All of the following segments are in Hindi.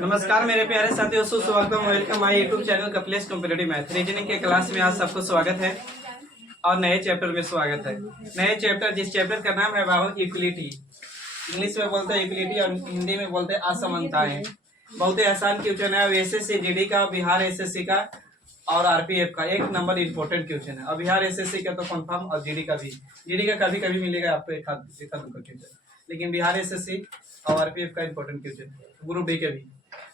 नमस्कार मेरे प्यारे साथियों, सुस्वागतम, welcome my YouTube channel Kapilesh competitive math reasoning के क्लास में आज सबको स्वागत है और नए चैप्टर में स्वागत है। नए चैप्टर, जिस चैप्टर का नाम है बाबू इक्वलिटी। इंग्लिश में बोलते हैं इक्वलिटी और हिंदी में बोलते हैं असमानताएं। बहुत ही आसान क्वेश्चन है। एसएससी जीडी का, बिहार एसएससी का और आरपीएफ का एक नंबर इम्पोर्टेंट क्वेश्चन है। और बिहार एसएससी का तो कंफर्म, और जीडी का भी। जीडी का कभी कभी मिलेगा आपको एक क्वेश्चन, लेकिन बिहार एसएससी और आरपीएफ का इम्पोर्टेंट क्वेश्चन, ग्रुप डी के भी।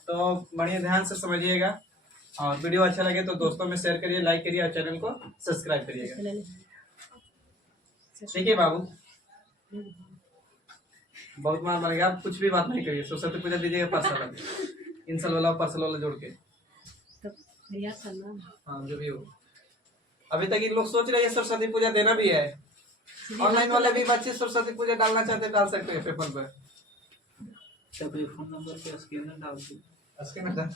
तो बढ़िया ध्यान से समझिएगा और वीडियो अच्छा लगे तो दोस्तों में शेयर करिए, लाइक करिए और चैनल को सब्सक्राइब करिएगा। ठीक है बाबू, बहुत मार मारेगा, आप कुछ भी बात नहीं करिए। सरस्वती पूजा दीजिएगा पार्सल, इंसल वाला जोड़ के। हाँ जो भी हो। अभी तक इन लोग सोच रहे हैं सरस्वती पूजा देना भी है। ऑनलाइन वाले भी बच्चे सरस्वती पूजा डालना चाहते डाल सकते हैं पेपर पर। फोन नंबर पे स्कैनर डाल दो। स्कैनर डाल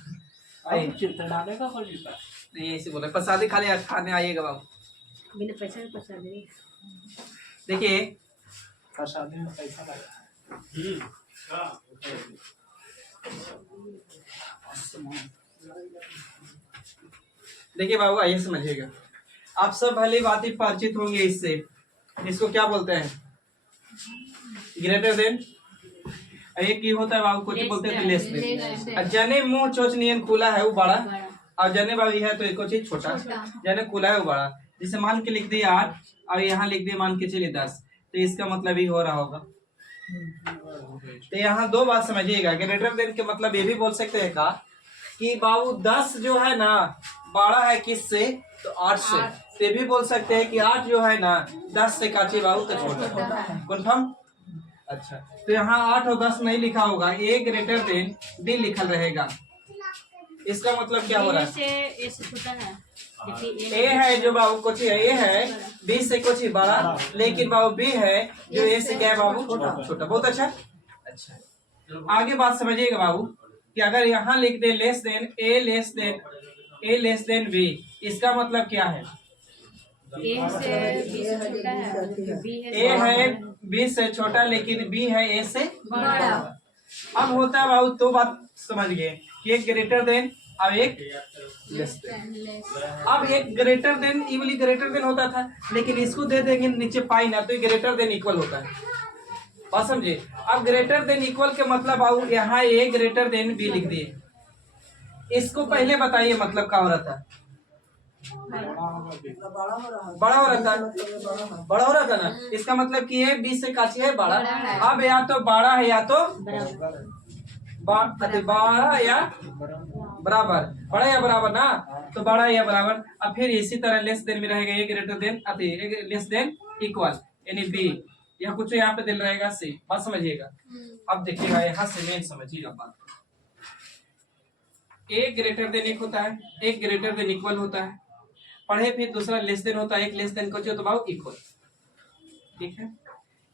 चित्र डालेगा और नहीं, ऐसे बोले प्रसादी खाली खाने आइएगा बाबू, बिना पैसा में प्रसादी। देखिए प्रसादी में पैसा लगा। देखिए बाबू, आइए समझिएगा। आप सब भली भांति परिचित होंगे इससे। इसको क्या बोलते हैं? Greater than. एक की होता है बाबू, कुछ बोलते हैं लेस देन। जने मुंह चोच नियन खुला है वो बड़ा, और जने बाबू है तो एक चीज छोटा। जने खुला है वो बड़ा। जैसे मान के लिख दिए 8 और यहाँ लिख दिए मान के चलिए 10, तो इसका मतलब ही हो रहा होगा। तो यहाँ दो बात समझिएगा। ग्रेटर देन के मतलब ये भी बोल सकते हैं का कि बाबू 10 जो है ना बड़ा है किससे, तो 8 से। ये भी बोल सकते हैं कि 8 जो है ना 10 से काचे बाबू तो छोटा। कन्फर्म? अच्छा, तो यहाँ 8 और 10 नहीं लिखा होगा, ए ग्रेटर देन बी लिखल रहेगा। इसका मतलब क्या हो रहा है? ए है जो बाबू कुछ है, ए है बी से कुछ बड़ा, लेकिन बाबू बी है जो ए से क्या है बाबू, छोटा। बहुत अच्छा। अच्छा, आगे बात समझिएगा बाबू कि अगर यहाँ लिख दे लेस देन ए लेस देन बी, इसका मतलब क्या है? ए है बी से छोटा लेकिन बी है ए से बड़ा। अब होता है बाबू, तो बात समझ गए कि एक ग्रेटर देन और एक लेस देन। अब एक ग्रेटर देन इवली ग्रेटर देन होता था, लेकिन इसको दे देंगे नीचे पाई ना, तो ग्रेटर देन इक्वल होता है। बात समझे? अब ग्रेटर देन इक्वल के मतलब बाबू यहाँ ए ग्रेटर देन बी लिख दिए। इसको पहले बताइए मतलब क्या हो रहा था? बड़ा हो रहा था ना। इसका मतलब कि ये 20 से काची है बड़ा। अब या तो बड़ा है या तो बड़ा या बराबर, बड़ा या बराबर ना, तो बड़ा या बराबर। अब फिर इसी तरह लेस देन में रहेगा a greater than less than equal, यानी बी। यह कुछ यहाँ पे दिल रहेगा सी। बात समझिएगा। अब देखिएगा यहाँ से मेन समझिएगा बात। एक ग्रेटर देन एक होता है, एक ग्रेटर देन इक्वल होता है, पढ़े। फिर दूसरा लेस देन होता है, एक लेस देन को जो दबाओ इक्वल। ठीक है,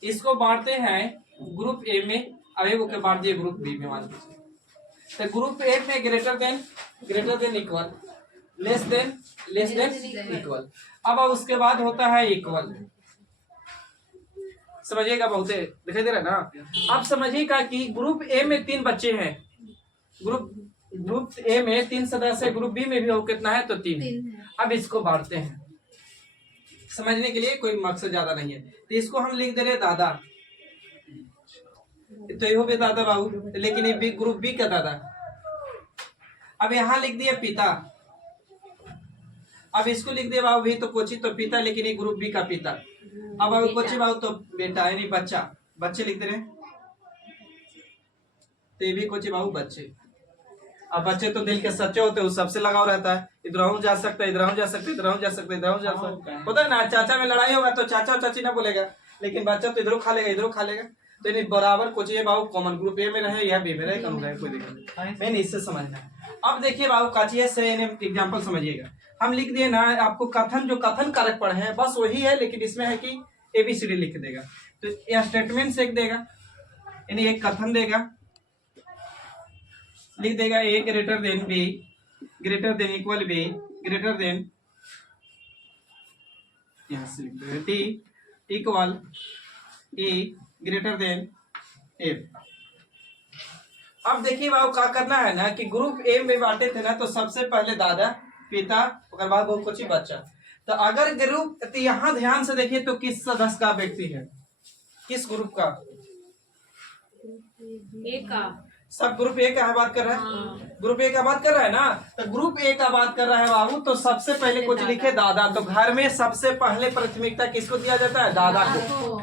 इसको बांटते हैं ग्रुप ए में, अब एक बांट दिए ग्रुप बी में। मान लीजिए तो ग्रुप ए में greater than equal, less than equal. अब उसके बाद होता है इक्वल। समझिएगा, बहुत दिखाई दे रहा है ना। अब समझिएगा कि ग्रुप ए में 3 बच्चे हैं। ग्रुप ए में 3 सदस्य, ग्रुप बी में भी हो कितना है, तो 3 है। अब इसको बांटते हैं, समझने के लिए कोई मकसद ज्यादा नहीं है। तो इसको हम लिख दे रहे दादा, तो ये हो गया दादा बाबू, लेकिन ये ग्रुप बी का दादा। अब यहाँ लिख दिया पिता, अब इसको लिख दिया बाबू भी तो कोची तो पिता, लेकिन ये ग्रुप बी का पिता। अब अगर कोची बाबू तो बेटा, यानी बच्चे लिख दे रहे, तो ये भी कोची बाबू बच्चे। अब बच्चे तो दिल के सच्चे होते हैं, सबसे लगाव रहता है। इधर जा सकता है, इधर जा सकते, इधर जा सकते, इधर जा सकते, होता है ना। चाचा में लड़ाई होगा तो चाचा और चाची ना बोलेगा, लेकिन बच्चा तो इधरों खा लेगा, इधरों खा लेगा। तो यानी बराबर कुछ ये बाबू कॉमन ग्रुप ए में रहे या बी में रहे, कम रहे, कोई दिक्कत नहीं। मैंने इससे समझना है। अब देखिए बाबू काचिए से एग्जाम्पल समझिएगा। हम लिख दिए ना, आपको कथन जो कथन कारक पढ़े हैं बस वही है, लेकिन इसमें है कि ABCD लिख देगा। तो यह स्टेटमेंट से देगा, यानी एक कथन देगा, लिख देगा a greater than b, greater than equal b, greater than, यहाँ से लिख देगा t equal a greater than f. अब देखिए बाबू क्या करना है ना कि ग्रुप ए में बांटे थे ना, तो सबसे पहले दादा पिता उसके बाद वो कुछ ही बच्चा। तो अगर ग्रुप तो यहाँ ध्यान से देखिए तो किस सदस्य का व्यक्ति है, किस ग्रुप का? ए का। सब ग्रुप ए का बात कर रहा है, ग्रुप ए का बात कर रहा है ना। तो ग्रुप ए का बात कर रहा है बाबू, तो सबसे पहले कुछ लिखे दादा। तो घर में सबसे पहले प्राथमिकता किसको दिया जाता है? दादा को।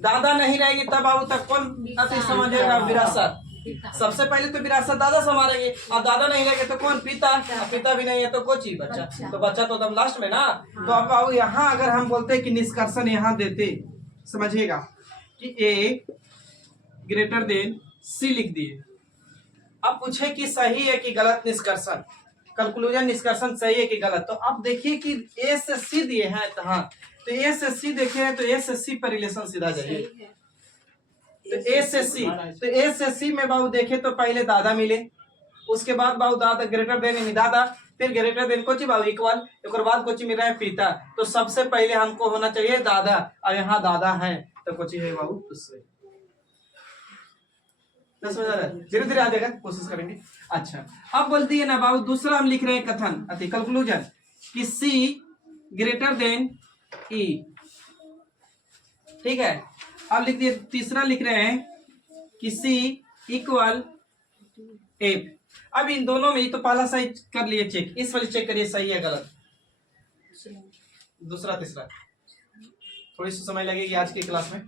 दादा नहीं रहेगी तब बाबू तक कौन अति समझेगा? विरासत। सबसे पहले तो विरासत दादा संभालेंगे, अब दादा नहीं रहेंगे तो कौन? पिता। अब पिता भी नहीं है तो कोची? बच्चा। तो बच्चा तो एकदम लास्ट में ना। तो अब बाबू यहाँ अगर हम बोलते हैं कि निष्कर्षण यहाँ देते, समझिएगा कि ए ग्रेटर देन सी लिख दिए। अब पूछे कि सही है कि गलत निष्कर्षण, कंक्लूजन निष्कर्षण सही है कि गलत। तो अब देखिए कि ए से सी दिए हैं, तो हाँ, तो ए से सी देखे हैं तो ए से सी पर रिलेशन सीधा जाइए। तो ए से सी, तो ए से सी में बाबू देखे तो पहले दादा मिले, उसके बाद बाबू दादा ग्रेटर देन यानी दादा, फिर ग्रेटर देन कोची बाबू इक्वल, एक बाद कोची मिल रहा है पिता। तो सबसे पहले हमको होना चाहिए दादा, और यहाँ दादा है तो कोची है बाबू उससे। धीरे धीरे आ जाएगा, कोशिश करेंगे। अच्छा, अब बोलती है ना बाबू दूसरा हम लिख रहे हैं कथन अति कंक्लूजन कि सी ग्रेटर देन ई, ठीक है। अब लिख दिए तीसरा लिख रहे हैं कि सी इक्वल एफ। अब इन दोनों में तो पहला सही कर लिए चेक, इस वाले चेक करिए सही है गलत। दूसरा तीसरा थोड़ी सी समय लगेगी आज की क्लास में।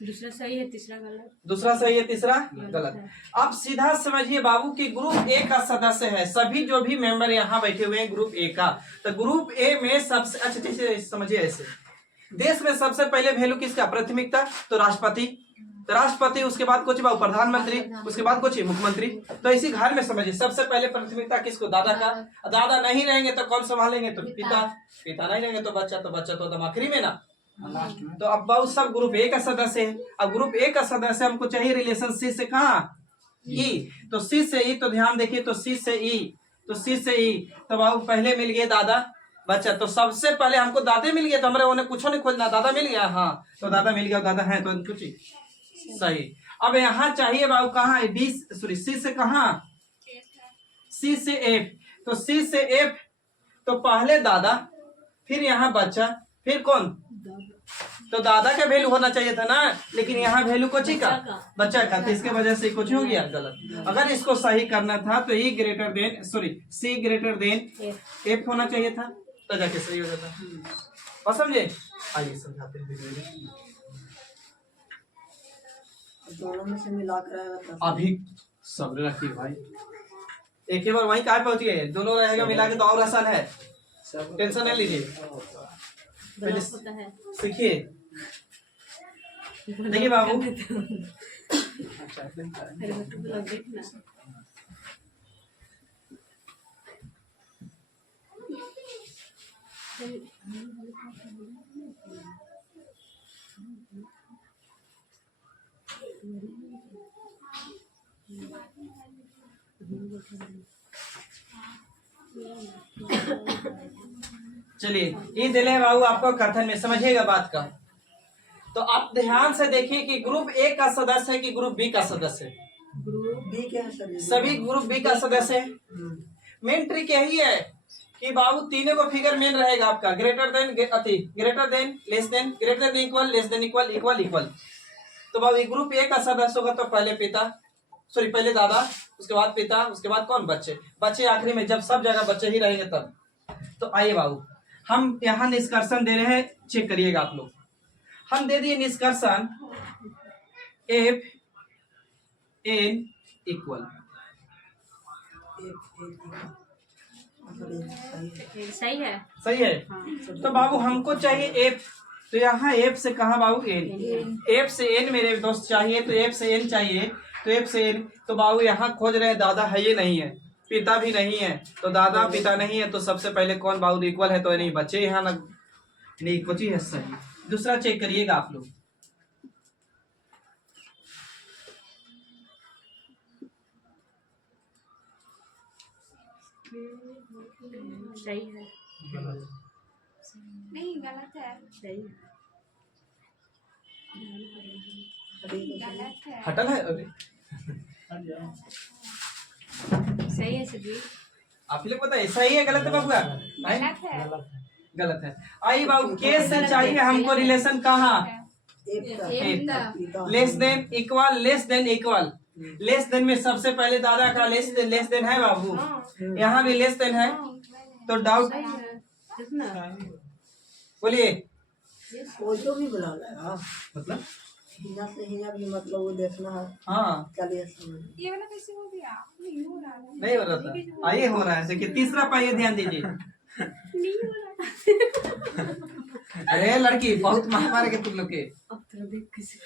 दूसरा सही है, तीसरा गलत। दूसरा सही है, तीसरा गलत। अब सीधा समझिए बाबू कि ग्रुप ए का सदस्य है, सभी जो भी मेंबर यहाँ बैठे हुए हैं ग्रुप ए का। तो ग्रुप ए में सबसे अच्छा समझिए ऐसे, देश में सबसे पहले वैल्यू किसका? प्राथमिकता। तो राष्ट्रपति, तो राष्ट्रपति, उसके बाद कुछ प्रधानमंत्री, उसके बाद कुछ मुख्यमंत्री। तो इसी घर में समझिए सबसे पहले प्राथमिकता किसको? दादा का। दादा नहीं रहेंगे तो कौन संभालेंगे? तो पिता। पिता नहीं रहेंगे तो बच्चा, तो बच्चा तो एकदम आखिरी में ना। तो अब बाबू सब ग्रुप ए का सदस्य है। अब ग्रुप ए का सदस्य हमको चाहिए रिलेशन सी से कहाँ? ई। तो सी से ई, तो ध्यान देखिए, तो सी से ई, तो सी से ई, तो बाबू पहले मिल गए दादा बच्चा। तो सबसे पहले हमको दादे मिल गए, तो हमारे उन्हें कुछ नहीं खोजना, दादा मिल गया। हाँ, तो दादा मिल गया, दादा है तो कुछ सही। अब यहाँ चाहिए बाबू कहाँ? डी सॉरी सी से कहाँ? सी से एफ। तो सी से एफ, तो पहले दादा, फिर यहाँ बच्चा, फिर कौन? तो दादा का वैल्यू होना चाहिए था ना, लेकिन यहाँ वैल्यू कोची का? बच्चा का। तो इसके वजह से कुछ हो गया गलत। अगर इसको सही करना था तो e greater than sorry c greater than f होना चाहिए था, तो जाके सही हो जाता। बस समझे? आइए समझाते हैं। दोनों में से मिला कर अभी सब्र रखिए भाई, एक ही बार वहीं कहाँ पहुंच गए। दोनों रहेगा मिला के तो और आसान है, टेंशन नहीं लीजिए, पहले सीखिए। देखिए बाबू, चलिए ये दिले बाबू आपको कथन में, समझिएगा बात का। तो आप ध्यान से देखिए कि ग्रुप ए का सदस्य है कि ग्रुप बी का सदस्य है? ग्रुप बी के हैं सभी ग्रुप बी का सदस्य है। मेन ट्रिक यही है कि बाबू तीनों को फिगर मेन रहेगा आपका, ग्रेटर देन अति, greater than, less than, greater than equal, less than equal, equal equal. तो बाबू ग्रुप ए का सदस्य होगा तो पहले पिता सॉरी पहले दादा, उसके बाद पिता, उसके बाद कौन? बच्चे। बच्चे आखिरी में, जब सब जगह बच्चे ही रहेंगे तब। तो आइए बाबू हम यहाँ निष्कर्षण दे रहे हैं, चेक करिएगा आप लोग। हम दे दिए निष्कर्षण एफ एन इक्वल, सही है, सही है। तो बाबू हमको चाहिए एफ, तो यहाँ एफ से कहा बाबू? एन। एफ से एन मेरे दोस्त चाहिए, तो एफ से एन चाहिए, तो एफ से एन। तो बाबू यहाँ खोज रहे हैं, दादा है ये नहीं है, पिता भी नहीं है, तो दादा पिता नहीं है, तो सबसे पहले कौन बाबू इक्वल है? तो नहीं, बच्चे यहाँ ना, नहीं कुछ ही है सही। दूसरा चेक करिएगा आप लोग, सही है, नहीं गलत है। सही हटल है अरे सही है सर जी। आप लोग बताइए सही है गलत है बाबूआ? गलत है। आई बाबू के से चाहिए हमको रिलेशन कहाँ? Less than equal less than equal. Less than में सबसे पहले दादा का लेस देन है बाबू, यहाँ भी लेस देन है तो डाउट बोलिए वो जो भी बुला रहा है मतलब हिना से हिना भी मतलब वो देखना है। हाँ चलिए समझ ये वाला कैसे हो गया? नहीं हो रहा है। नहीं हो रहा था, आइए हो रहा है ऐसे कि तीसरा पाइए ध्यान दीजिए। नहीं हो रहा है। अरे लड़की बहुत महामार के तुम लोग के, अब तो देख किसी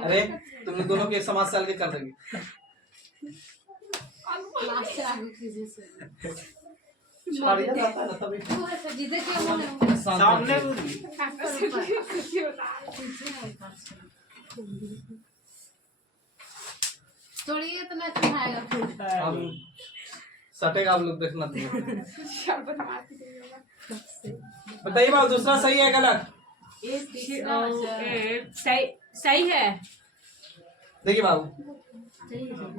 अरे तुम लोग दोनों के समाज साल के कर देंगे। छाड़िया जाता है ना तभी सामने थोड़ी इतना खाएगा फिर हम सटेगा आप लोग देखना तुम। शरबत मार के देगा। बताइए बाबू दूसरा सही है गलत? सही है। देखिए बाबू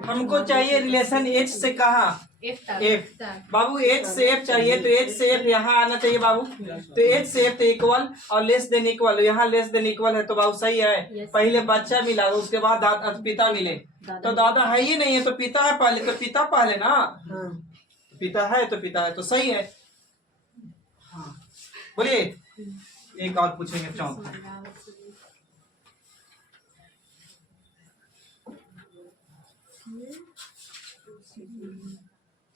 हमको चाहिए रिलेशन एच से कहा एफ। बाबू एच से एफ चाहिए तो एच से एफ यहाँ आना चाहिए बाबू। तो एच से एफ तो इक्वल और लेस देन इक्वल, यहाँ लेस देन इक्वल है तो बाबू सही है। पहले बच्चा मिला उसके बाद पिता मिले तो दादा है ही नहीं है तो पिता है पहले, तो पिता पहले ना, पिता है तो सही है। बोलिए एक और पूछेंगे चौथा।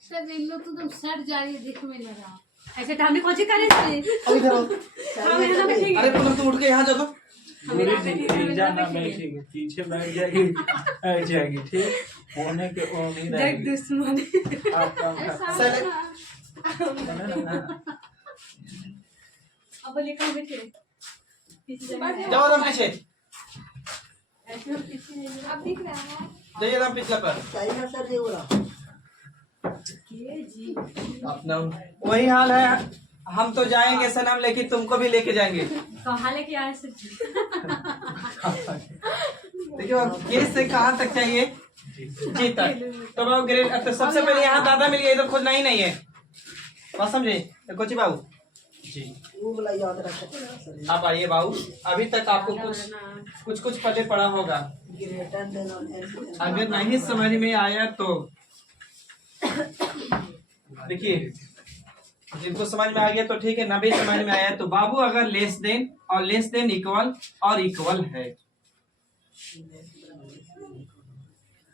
सर इन लोग तो तुम सट जा रही है दिख में लगा ऐसे तो हमने कोचिंग करे थे। अब इधर आओ। अरे तुम उठ के यहाँ जाओ तो जाना बैठेगी पीछे बैठ जाएगी ठीक होने के उम्मीद है दुश्मन अब बोले कहाँ बैठे जाओ तुम पीछे अब दिख रहा है। जाइए तुम पिछला पर चाहिए सर ये बोला अपना वही हाल है। हम तो जाएंगे सनम लेकिन तुमको भी लेके जाएंगे। कहाँ लेके आए सर जी? देखिए अब केस से कहाँ तक चाहिए? जी तक। तो बाबू ग्रेड तो सबसे पहले यहाँ दादा मिल गया, इधर खोजना ही नहीं है, बात समझे? तो कोची बाबू जी वो बोला याद रखना सर। आप आइए बाबू, अभी तक आपको कुछ पते पड़ा होगा। ग्रेटर देन और अगर नहीं समझ में आया तो देखिए जिनको समझ में आ गया तो ठीक है, ना भी समझ में आया तो बाबू अगर लेस देन और लेस देन इक्वल और इक्वल है,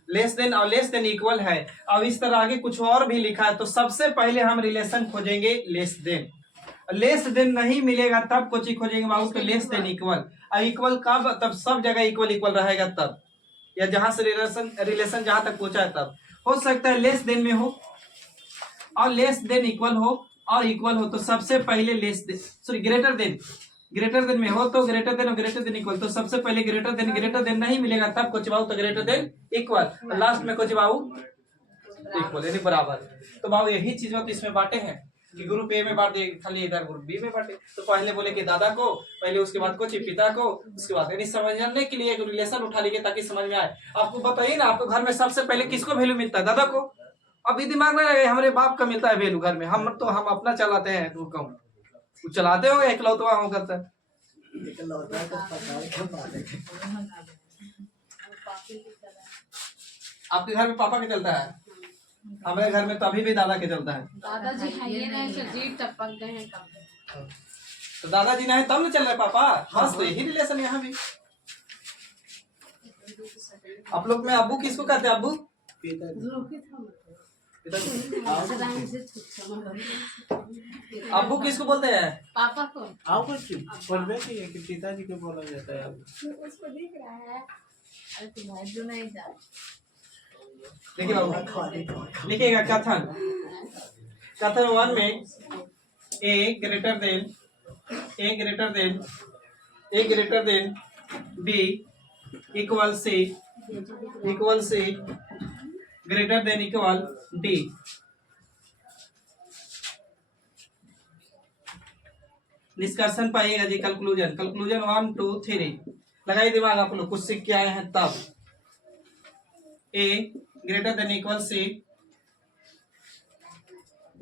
लेस देन और लेस देन इक्वल है, अब इस तरह आगे कुछ और भी लिखा है तो सबसे पहले हम रिलेशन खोजेंगे लेस देन। लेस देन नहीं मिलेगा तब कुछ ही खोजेंगे बाबू तो लेस देन इक्वल। अब इक्वल कब? तब सब जगह इक्वल इक्वल रहेगा तब, या जहां से रिलेशन जहां तक पहुंचा है तब। हो सकता है लेस देन में हो और लेस देन इक्वल हो और इक्वल हो तो सबसे पहले less than sorry greater than में हो तो ग्रेटर देन और ग्रेटर देन इक्वल, तो सबसे पहले ग्रेटर देन नहीं मिलेगा तब कुछ बाबू तो ग्रेटर देन इक्वल, लास्ट में कुछ बाबू इक्वल यानी बराबर। तो बाबू यही चीज तो इसमें बांटे हैं कि ग्रुप ए में बांट दिए, खाली इधर ग्रुप बी में बांटे। तो पहले बोले कि दादा को पहले, उसके बाद कुछ पिता को, उसके बाद यानी समझने के लिए एक रिलेशन उठा लीजिए ताकि समझ में आए। आपको बताइए ना, आपको घर में सबसे पहले किसको वैल्यू मिलता है? दादा को। अभी दिमाग में लगे हमारे बाप का मिलता है वैल्यू घर में, हम अपना चलाते हैं, वो चलाते हो इकलौता हो करता है। आपके घर में पापा के चलता है, हमारे घर में तो अभी भी दादा के चलता है। दादाजी खाइए नहीं सर जी, टपक गए हैं कब। तो दादाजी ना है तब ना चल रहा है पापा। हाँ तो यही रिलेशन यहाँ भी। आप लोग में अब्बू किसको कहते हैं? अब्बू अब्बू किसको बोलते हैं? पापा को। आओ कुछ बोलबे कि पिताजी को बोला जाता है। उसको दिख रहा है। अरे तुम भाई जो नहीं जा देखिए बाबू लिखिएगा कथन 1 में a greater than b equal c greater than equal d. निष्कर्षण पाइएगा जी। कंक्लूजन 1 2 3 लगाइए दिमाग आप लोग, कुछ सीख के आए हैं तब। A greater than equal c,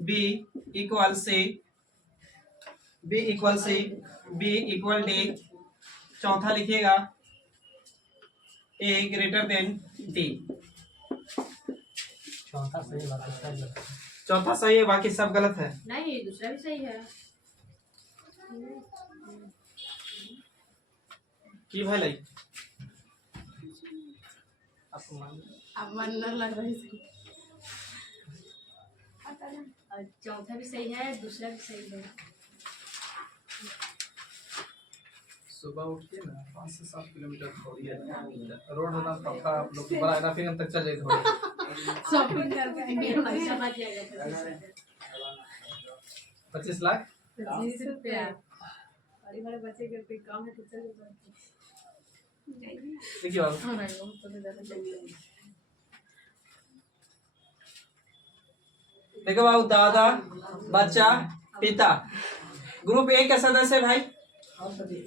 b equal c, b equal c, b equal d. चौथा लिखिएगा ए ग्रेटर देन डी। चौथा सही बात है। चौथा सही है, बाकी सब गलत है। नहीं, दूसरा भी सही है। की भले आपको मान अब मन न लग रहा है। आता ना। और चौथा भी सही है, दूसरा भी सही है। सुबह उठ के ना 5 से 7 किलोमीटर थोड़ी है रोड होना पक्का, आप लोग बड़ा राफी तक चले थोड़े। शॉपिंग करके हमारी समझ जाएगा। 25 लाख 25 रुपया। बड़े बड़े बच्चे के पे काम है तो चल जाते। देखिए बाबू, हाँ नहीं, वो तो ज़्यादा चाहिए। देखो बाबू, दादा बच्चा पिता ग्रुप ए का सदस्य है भाई।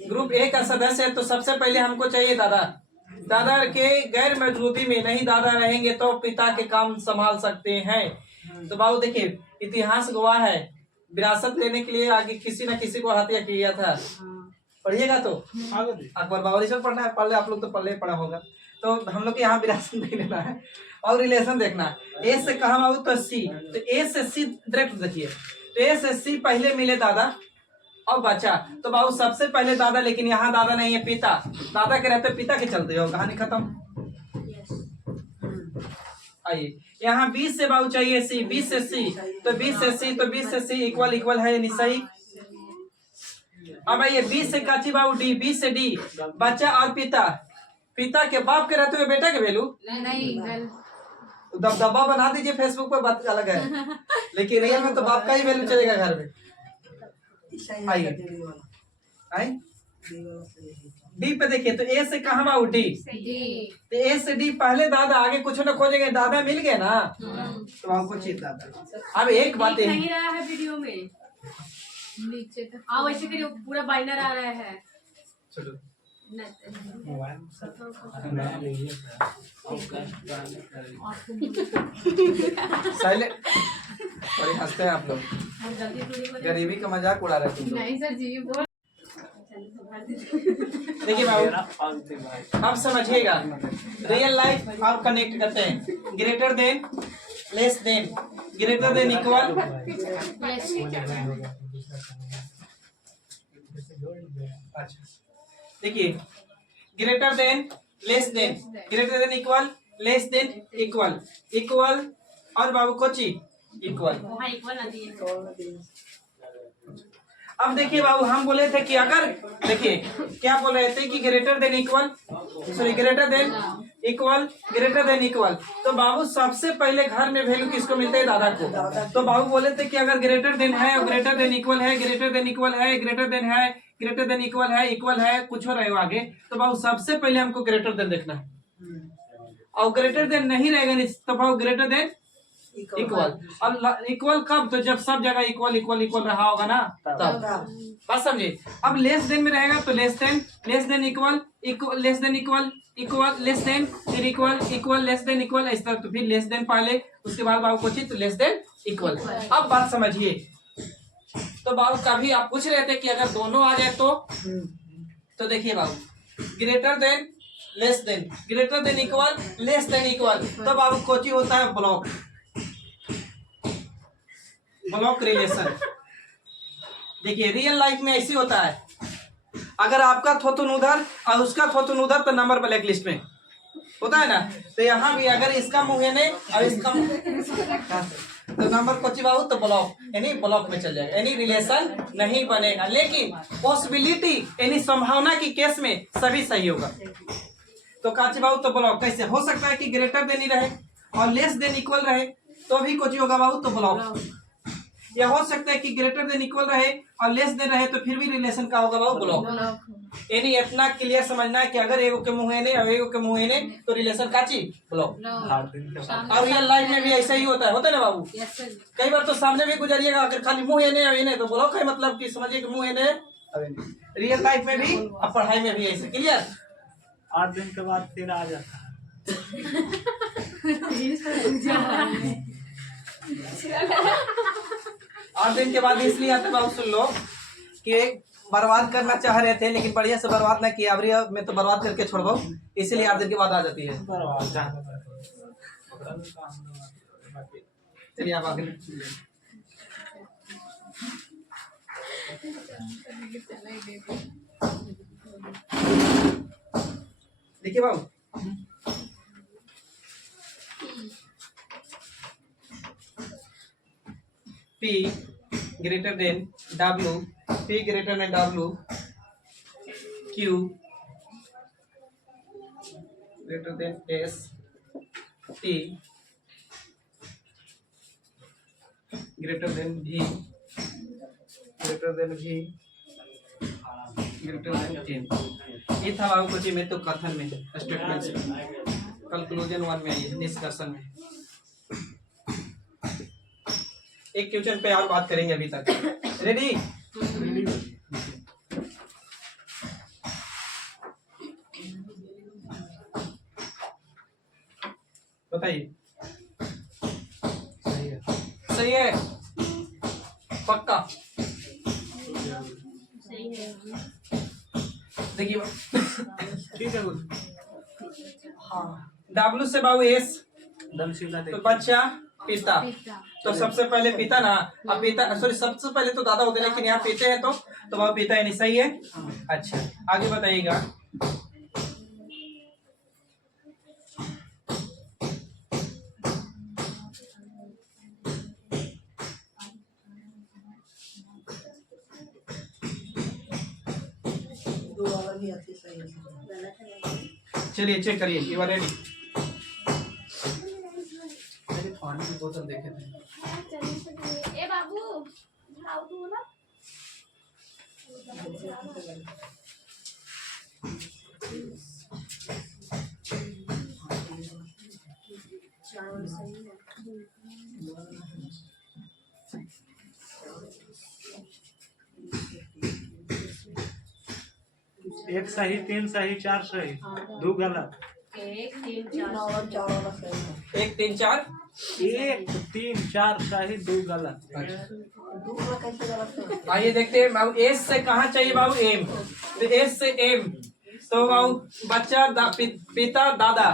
ग्रुप ए का सदस्य है तो सबसे पहले हमको चाहिए दादा। दादा के गैर मौजूदगी में नहीं दादा रहेंगे तो पिता के काम संभाल सकते हैं। तो बाबू देखिए, इतिहास गवाह है, विरासत लेने के लिए आगे किसी न किसी को हत्या किया था। पढ़िएगा तो अकबर बाबरी से पढ़ना है, पढ़ ले आप लोग, तो पढ़ा होगा। तो हम लोग के यहाँ विरासत नहीं लेना है और रिलेशन देखना है। ए से कहा बाबू तो सी, तो ए से सी डायरेक्ट देखिए, तो ए से सी पहले मिले दादा और बच्चा। तो बाबू सबसे पहले दादा, लेकिन यहाँ दादा नहीं है, पिता। दादा के रहते पिता के चलते हो, कहानी खत्म। आइए यहाँ 20 से बाबू चाहिए सी, 20 से सी, तो 20 से सी, तो 20 से सी इक्वल इक्वल है, यानी सही। अब आइए 20 से काची बाबू डी, 20 से डी बच्चा और पिता। पिता के बाप के रहते हुए बेटा के वैल्यू नहीं, दबदबा बना दीजिए फेसबुक पर, बात अलग है, लेकिन रियल में तो बाप का ही वैल्यू चलेगा घर में। आइए डी पे देखिए, तो ए से कहाँ बाबू डी, तो ए से डी पहले दादा, आगे कुछ न खोजेंगे, दादा मिल गए ना तो आपको चाहिए दादा। अब एक बात है, नहीं रहा है वीडियो में नीचे तक। हाँ वैसे करिए, पूरा बाइनर आ रहा है। चलो साइलेंट, बड़े हंसते हैं आप लोग, हम जल्दी थोड़ी गरीबी का मजाक उड़ा रहे तुम लोग। नहीं सर जी, बोल। देखिए बाबू, अब समझिएगा, रियल लाइफ आप कनेक्ट करते हैं। Greater than, less than, greater than equal, अच्छा देखिए, greater than, less than, greater than equal, less than equal, equal और बाबू कोची इक्वल। हाँ इक्वल आती है। अब देखिए बाबू, हम बोले थे कि अगर, देखिए क्या बोल रहे थे कि greater than equal, sorry greater than equal, greater than equal. तो बाबू सबसे पहले घर में वैल्यू किसको मिलते है, दादा को। तो बाबू बोले थे कि अगर ग्रेटर देन है, ग्रेटर देन इक्वल है, ग्रेटर देन इक्वल है, ग्रेटर देन है, ग्रेटर देन इक्वल है, कुछ हो रहे हो आगे, तो बाबू सबसे पहले हमको ग्रेटर देन देखना है। और ग्रेटर देन नहीं रहेगा तो बाबू ग्रेटर देन इक्वल। और इक्वल कब, तो जब सब जगह इक्वल इक्वल इक्वल रहा होगा ना तब। बात समझे। अब लेस देन में रहेगा तो less than equal, less than equal, equal less than, फिर equal, equal less than equal, इस तरह। तो फिर लेस देन पहले, उसके बाद बाबू को तो लेस देन इक्वल। अब बात समझिए, तो बाबू कभी आप पूछ रहे थे कि अगर दोनों आ जाए तो देखिए बाबू, greater than, less than, greater than equal, less than equal, तो बाबू कोची होता है ब्लॉक, ब्लॉक रिलेशन। देखिए रियल लाइफ में ऐसे होता है, अगर आपका थोतुन उधर और उसका थोतुन उधर तो नंबर ब्लैक लिस्ट में होता है ना। तो यहाँ भी अगर इसका मुंह है नहीं और इसका तो नंबर कोची बाबू तो ब्लॉक, यानी ब्लॉक में चल जाएगा, यानी रिलेशन नहीं बनेगा। लेकिन पॉसिबिलिटी यानी संभावना की केस में सभी सही होगा। तो काची बाबू तो ब्लॉक कैसे हो सकता है कि ग्रेटर देन ही रहे और लेस देन इक्वल रहे तो भी कोची होगा बाबू तो ब्लॉक। या हो सकता है कि ग्रेटर देन इक्वल रहे और लेस देन रहे तो फिर भी रिलेशन का होगा बाबू ब्लॉक। यानी इतना क्लियर समझना है कि अगर एगो के मुंह है नहीं और एगो के मुंह है नहीं तो रिलेशन काची ब्लॉक। और रियल लाइफ में भी ऐसा ही होता है ना बाबू। कई बार तो सामने भी गुजरिएगा, अगर खाली मुंह है नहीं और ये नहीं तो ब्लॉक है, मतलब कि समझिए कि मुंह है नहीं। रियल लाइफ में भी और पढ़ाई में भी ऐसे क्लियर। 8 दिन के बाद फिर आ जाता है। 8 दिन के बाद इसलिए आते बाबू सुन लो कि बर्बाद करना चाह रहे थे लेकिन बढ़िया से बर्बाद ना किया, अबरी में तो बर्बाद करके छोड़ दो, इसीलिए 8 दिन के बाद आ जाती है। बर्बाद जाने का चलिए आप आगे देखिए बाबू, P greater than W, P greater than W, Q greater than S, T greater than V, greater than V, greater than N। ये था बाबू कुछ में तो कथन में स्टेटमेंट से, कंक्लूजन 1 में है, निष्कर्षण में। एक क्वेश्चन पे और बात करेंगे अभी तक। रेडी? बताइए। सही है, सही है, पक्का? देखिए ठीक है। हाँ, डब्ल्यू से बाबू एस तो बच्चा पिता, तो सबसे पहले पिता ना, अब पिता सॉरी सबसे पहले तो दादा होते हैं लेकिन यहाँ पिते हैं तो बाबू पिता यानी सही है। अच्छा आगे बताइएगा। दो और भी आती सही है। चलिए चेक करिए, यू आर रेडी? मेरे पानी की बोतल देखे थे। ए बाबू झाड़ू दो ना। एक सही, 3 सही, 4 सही, 2 गलत। 1 3 4 और 4 वाला सही है। 1 3 4 1 3 4 सही, 2 गलत। दो वाला कैसे गलत है? आइए देखते हैं बाबू, एस से कहाँ चाहिए बाबू? एम, तो एस से एम तो बाबू बच्चा पिता दादा,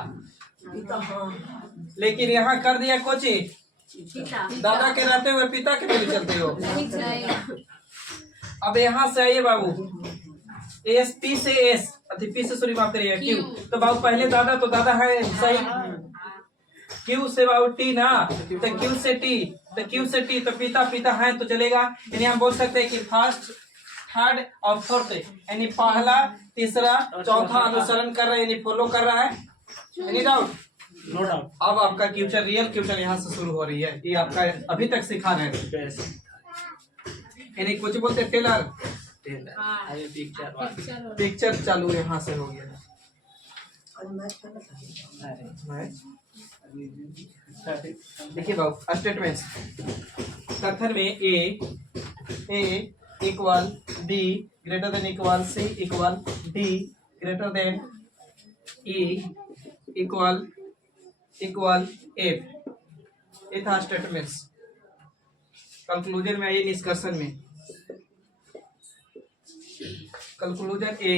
पिता हाँ। लेकिन यहाँ कर दिया कोची, पिता दादा के रहते हुए पिता के लिए चलते हो। ठीक है। अब यहाँ से आइए बाबू, एस पी से एस, पी से सॉरी माफ करिए क्यू, तो बाबू पहले दादा तो दादा है सही, क्यू से बाबू टी ना, तो क्यू से टी, तो क्यू से टी तो पिता पिता है तो चलेगा। यानी हम बोल सकते हैं कि फर्स्ट थर्ड और फोर्थ, यानी पहला तीसरा चौथा अनुसरण कर रहा है, यानी फॉलो कर रहा है। Any doubt? No doubt. अब आपका क्वेश्चन रियल क्वेश्चन यहाँ से शुरू हो रही है, ये आपका अभी तक सिखा रहे हैं, यानी कुछ बोलते टेलर पिक्चर चालू यहाँ से हो गया। आज मैच करना था। देखिए बाबू स्टेटमेंट्स कथन में a equal b greater than equal c equal d greater than e equal f, ये था स्टेटमेंट्स। कंक्लूजन में आइए निष्कर्षण में। Conclusion a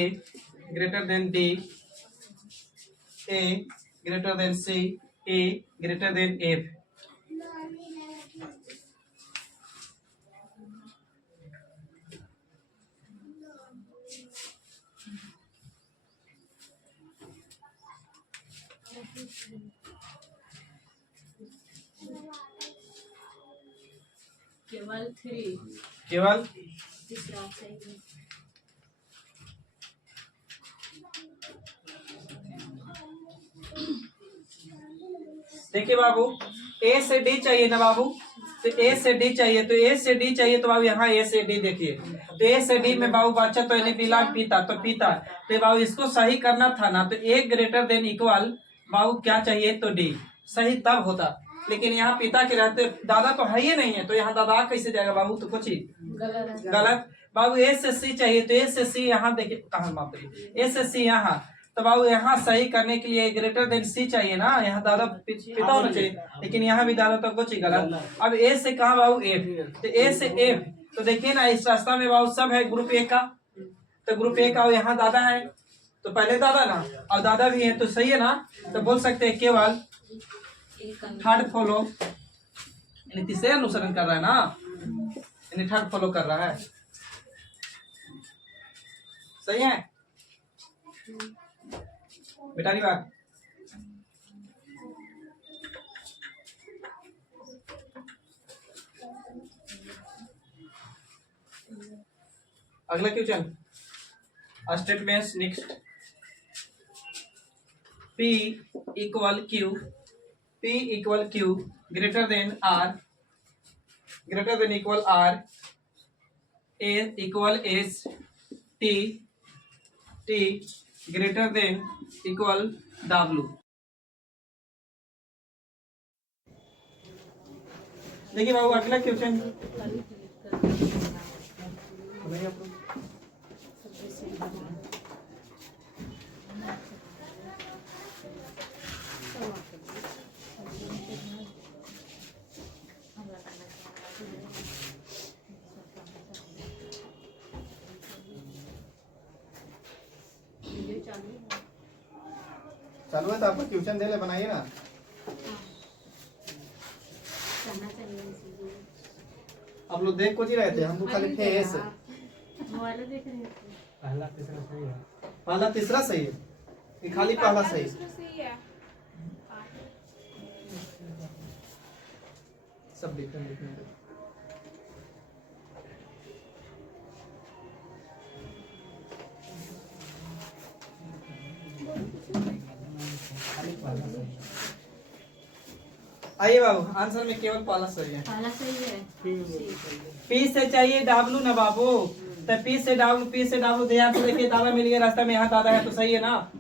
greater than d, a greater than c, a greater than f. केवल 3 केवल तीसरा सही। देखिए बाबू, ए से डी चाहिए ना बाबू, तो ए से डी चाहिए, तो ए से डी चाहिए तो बाबू यहाँ ए से डी देखिए, तो ए से डी में बाबू बच्चा तो यानी बिलोंग पिता, तो पिता, तो बाबू इसको सही करना था ना, तो ए ग्रेटर देन इक्वल बाबू क्या चाहिए तो डी, सही तब होता, लेकिन यहाँ पिता के रहते दादा तो है ही नहीं है, तो यहाँ दादा कैसे जाएगा बाबू, तो कुछ ही गलत। बाबू ए से सी चाहिए, तो ए से सी यहाँ देखिए कहाँ माफ करिए, ए से सी यहाँ, तो बाबू यहाँ सही करने के लिए ग्रेटर देन सी चाहिए ना, यहाँ दादा पिता होना चाहिए, लेकिन यहाँ भी दादा तो कुछ ही गलत। अब ए से कहा बाबू एफ, तो ए से एफ, तो देखिए ना इस रास्ता में बाबू सब है ग्रुप ए का, तो ग्रुप ए का यहाँ दादा है, तो पहले दादा ना, और दादा भी है, तो सही है ना। तो बोल सकते हैं केवल थर्ड फॉलो, यानी तीसरे अनुसरण कर रहा है ना, यानी थर्ड फॉलो कर रहा है, सही है बेटारी बात। अगला question statements next. P equal Q, P equal Q greater than R, greater than equal R, A equal S, T, T greater than equal W। देखिए बाबू अगला क्वेश्चन, चालू है तो आपको क्वेश्चन दे ले, बनाइए ना। आप लोग देख कुछ ही रहे थे, हमको खाली फेस पहला तीसरा सही है, पहला तीसरा सही है, ये खाली पहला सही है। सब लिखने आइए बाबू, आंसर में केवल पहला सही है। पहला सही है। पी से चाहिए डब्लू ना बाबू, तो पी से डब्लू ध्यान से देखिए, दादा मिल गया रास्ता में, यहाँ दादा है तो सही है ना।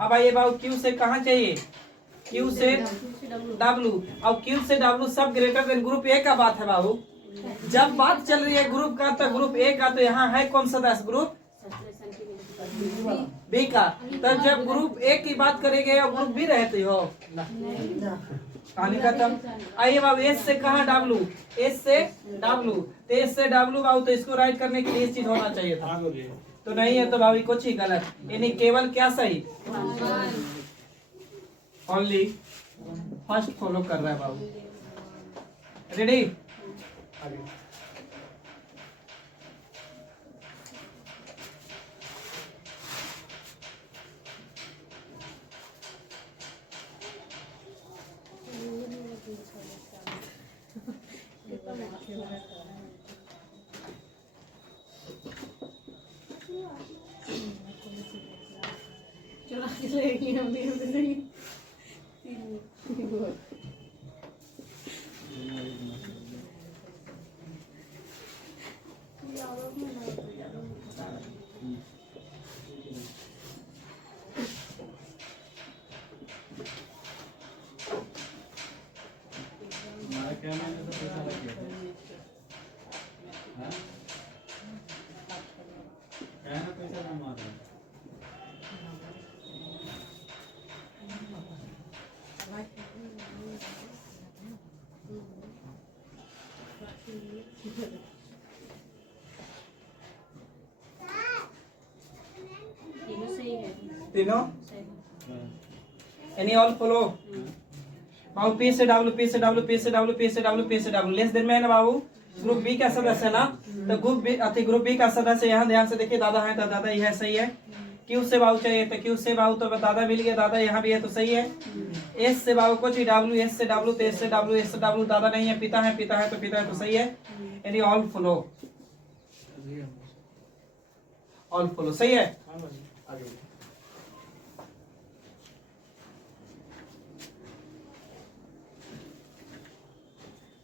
अब आइए बाबू क्यू से कहाँ चाहिए, क्यू से डब्लू, अब क्यू से डब्लू सब ग्रेटर देन ग्रुप ए का बात है बाबू। जब बात चल रही है ग्रुप का, तो ग्रुप ए का, तो यहाँ है कौन सा दस ग्रुप बी का, तो जब ग्रुप ए की बात करेंगे और ग्रुप बी रहते हो कहानी खत्म। आइए बाबू एस से कहा डब्लू, एस से डब्लू, तो एस से डब्लू बाबू, तो इसको राइट करने के लिए इस चीज होना चाहिए था, तो नहीं है, तो बाबू कुछ ही गलत, यानी केवल क्या सही, ओनली फर्स्ट फॉलो कर रहा है बाबू। रेडी, क्या मैंने तो पैसा लग गया हाँ? क्या ना पैसा ना मार रहा तीनों एनी ऑल फॉलो बाबू। पी से डब्लू, पी से डब्लू, पी से डब्लू, पी से डब्लू, पी से डब्लू लेस देन में है ना बाबू, ग्रुप बी का सदस्य है ना, तो ग्रुप बी का सदस्य यहाँ ध्यान से देखिए, दादा है तो दादा यह सही है। क्यू से बाबू चाहिए, तो क्यू से बाबू, तो दादा मिल गया, दादा यहाँ भी है तो सही है। एस से बाबू कुछ ही डब्लू, एस से डब्लू, तो एस से डब्लू, एस से डब्लू, दादा नहीं है, पिता है, पिता है तो पिता है तो सही है, यानी ऑल फॉलो, ऑल फॉलो सही है।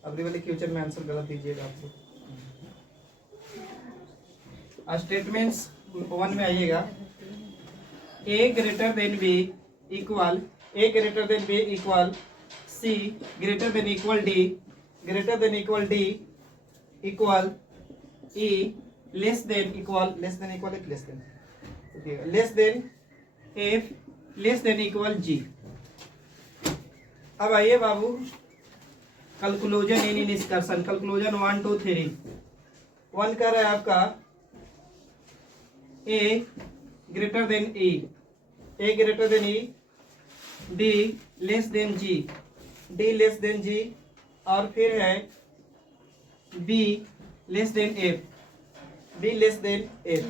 अगली वाले क्वेश्चन में आंसर गलत दीजिएगा आपको। स्टेटमेंट्स 1 में आइएगा, a greater than b equal, a greater than b equal c greater than equal d, greater than equal d equal e less than equal, less than equal less than, less than f less than equal g. अब आइए बाबू कंक्लूजन यानी निष्कर्षण। कंक्लूजन 1 2 3। 1 कर रहा है आपका ए ग्रेटर देन ई, ए ग्रेटर देन ई, डी लेस देन जी, डी लेस देन जी, और फिर है be less than F, be less than F.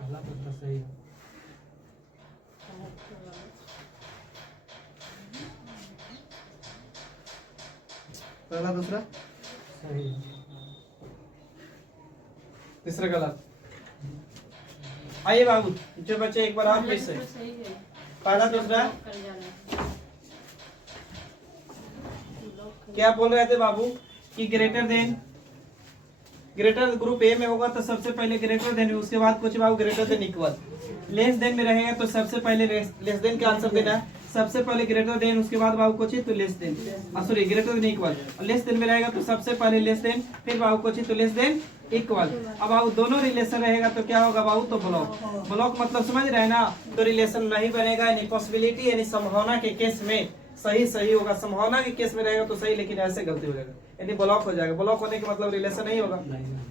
पहला प्रश्न सही है। पहला दूसरा सही है। तीसरा गलत। आइए बाबू जो बच्चे एक बार और फिर से पहला दूसरा क्या बोल रहे थे बाबू कि ग्रेटर ग्रुप ए में होगा तो सबसे पहले ग्रेटर देन, उसके बाद कुछ बाबू greater than equal. Less than में रहेगा तो सबसे पहले लेस देन का आंसर देना है। सबसे पहले ग्रेटर देन, उसके बाद बाबू कुछ तो less then, sorry greater than equal. और लेस देन में रहेगा तो सबसे पहले लेस देन, फिर बाबू कुछ तो लेस देन इक्वल। अब बाबू दोनों रिलेशन रहेगा तो क्या होगा बाबू, तो ब्लॉक। ब्लॉक मतलब समझ रहे हैं ना, तो रिलेशन नहीं बनेगा यानी पॉसिबिलिटी यानी संभावना के केस में सही सही होगा, संभावना के केस में रहेगा तो सही, लेकिन ऐसे गलती हो जाएगा यानी ब्लॉक हो जाएगा। ब्लॉक होने का मतलब रिलेशन नहीं होगा,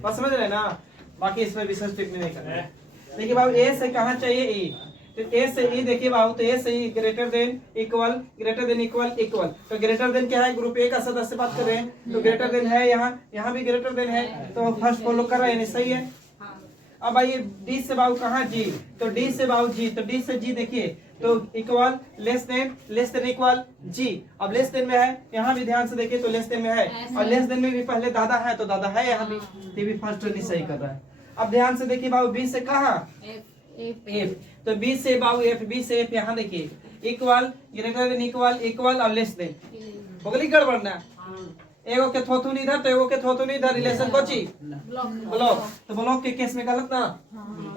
बस समझ रहे हैं ना। बाकी इसमें विशेष टिप्पणी नहीं करना है। देखिए बाबू ए से कहाँ चाहिए ई, तो ए से ई देखिए बाबू, तो ए से E greater than equal, greater than equal equal. तो ग्रेटर देन क्या है, ग्रुप ए का सदस्य बात कर रहे हैं तो ग्रेटर देन है, यहाँ भी ग्रेटर देन है तो फर्स्ट फॉलो कर रहा है यानी सही है। अब आइए डी से बाबू कहाँ जी, तो डी से बाबू जी, तो डी से जी देखिए तो equal less than equal g. अब लेस देन में है, यहाँ भी ध्यान से देखिए तो लेस देन में है, और लेस देन में भी पहले दादा है तो दादा है यहाँ भी, ये भी फर्स्ट नहीं सही कर रहा है। अब ध्यान से देखिए बाबू बी से कहाँ एफ, तो बी से बाबू एफ, बी से एफ यहाँ देखिए equal greater than equal equal और लेस देन, हो गई गड़बड़ ना। एगो के थोथुन इधर तो एगो के थोथुन इधर, रिलेशन कोची ब्लॉक। तो ब्लॉक के केस में गलत ना,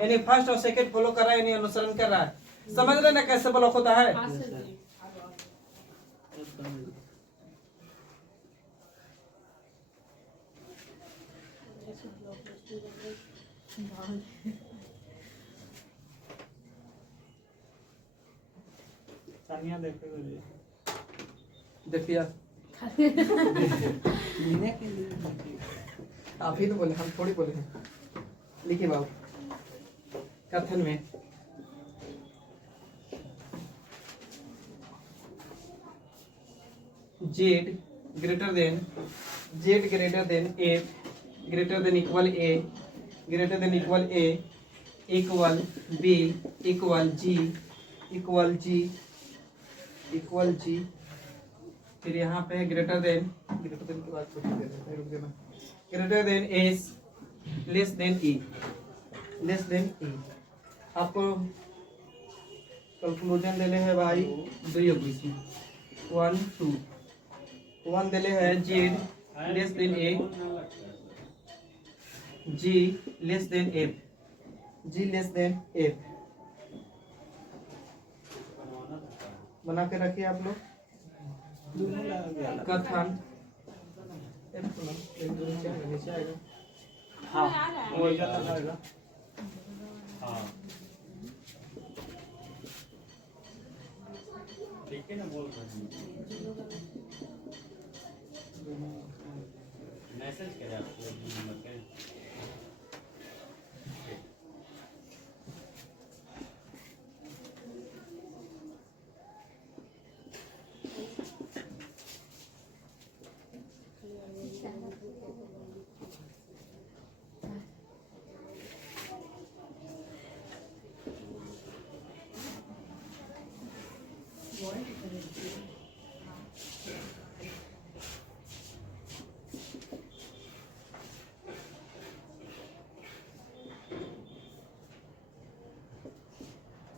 यानी फर्स्ट और सेकंड फॉलो कर रहा है यानी अनुसरण कर रहा है। समझ रहे ना कैसे ब्लॉक होता है। सानिया देखो देखिए लेने के लिए आप ही तो बोले, हम थोड़ी बोले हैं। लिखिए बाबू कथन में Z greater than A greater than equal a greater than equal A equal B equal ji equal ji equal जी। फिर यहाँ पे है ग्रेटर देन के बाद कुछ दे देते हैं, रुक देना। Greater than S less than E, less than E. आपको कंक्लूजन देने हैं भाई दो इसमें 1 2 1 देले है जेड लेस देन ए, जी लेस देन एफ, जी लेस देन एफ। बना के रखिए आप लोग कथन। नीचे आएगा हाँ वो इधर आएगा। हाँ ठीक है ना, बोल मैसेज करें आपको नंबर पे।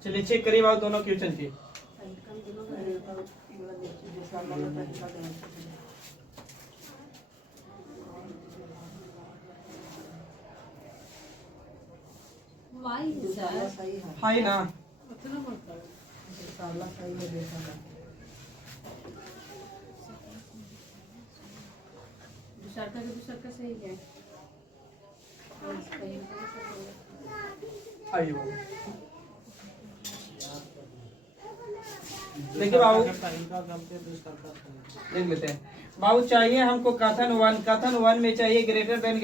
चलिए चेक करिए बाबू दोनों क्वेश्चन की। वाई सर सही है। हाँ ही ना, उतना मत करो। मुकाबला सही में देखा था। दूसरा का सही है। आइए बाबू। देखिए बाबू इनका गलती दूसरा का सही। देख लेते हैं बाबू। चाहिए हमको कथन वन में चाहिए ग्रेटर देन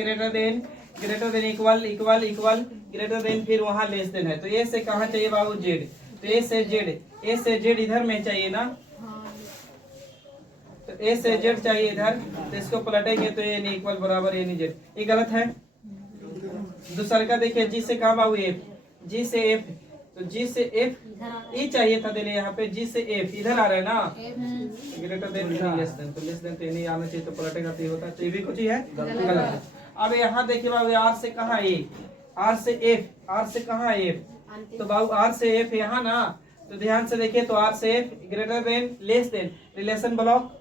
इक्वल देन फिर वहाँ लेस देन है। तो ए से कहाँ चाहिए बाबू? जेड। तो ए से जेड इधर में चाहिए ना। तो ए से जेड चाहिए इधर, तो इसको पलटेंगे तो ए नहीं इक्वल बराबर ए नहीं जेड। ये गलत है। दूसरा का देखिए जी से कहा बाबू? एफ। जी से एफ, तो जी से एफ ये चाहिए था देने, यहाँ पे जी से एफ इधर आ रहा है ना। ग्रेटर देन लेस देन, तो लेस देन तो ये नहीं आना चाहिए, तो पलटेगा तो ये होता है। तो ये भी कुछ ही है, गलत है। अब यहाँ देखिए बाबू, आर से कहाँ ए, आर से एफ, आर से कहाँ एफ, तो बाबू आर से एफ यहाँ ना। तो ध्यान से देखिए, तो आर से F greater than less then, relation block,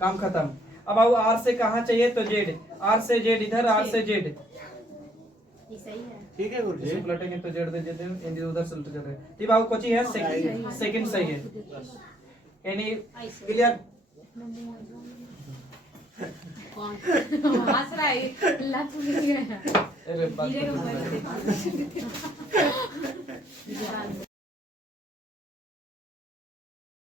काम खत्म। अब बाबू आर से कहाँ चाहिए? तो जेड, आर से जेड इधर, आर से जेड सही है। ठीक है गुरुजी। इसको पलटेंगे तो जेड दे देते हैं, एंड उधर से उल्टा कर रहे हैं। ये बाबू कोची है सेकंड सही है। यानी क्लियर। हंस रहा है, लत लग रहा है। अरे बात गिरेगा ऊपर से।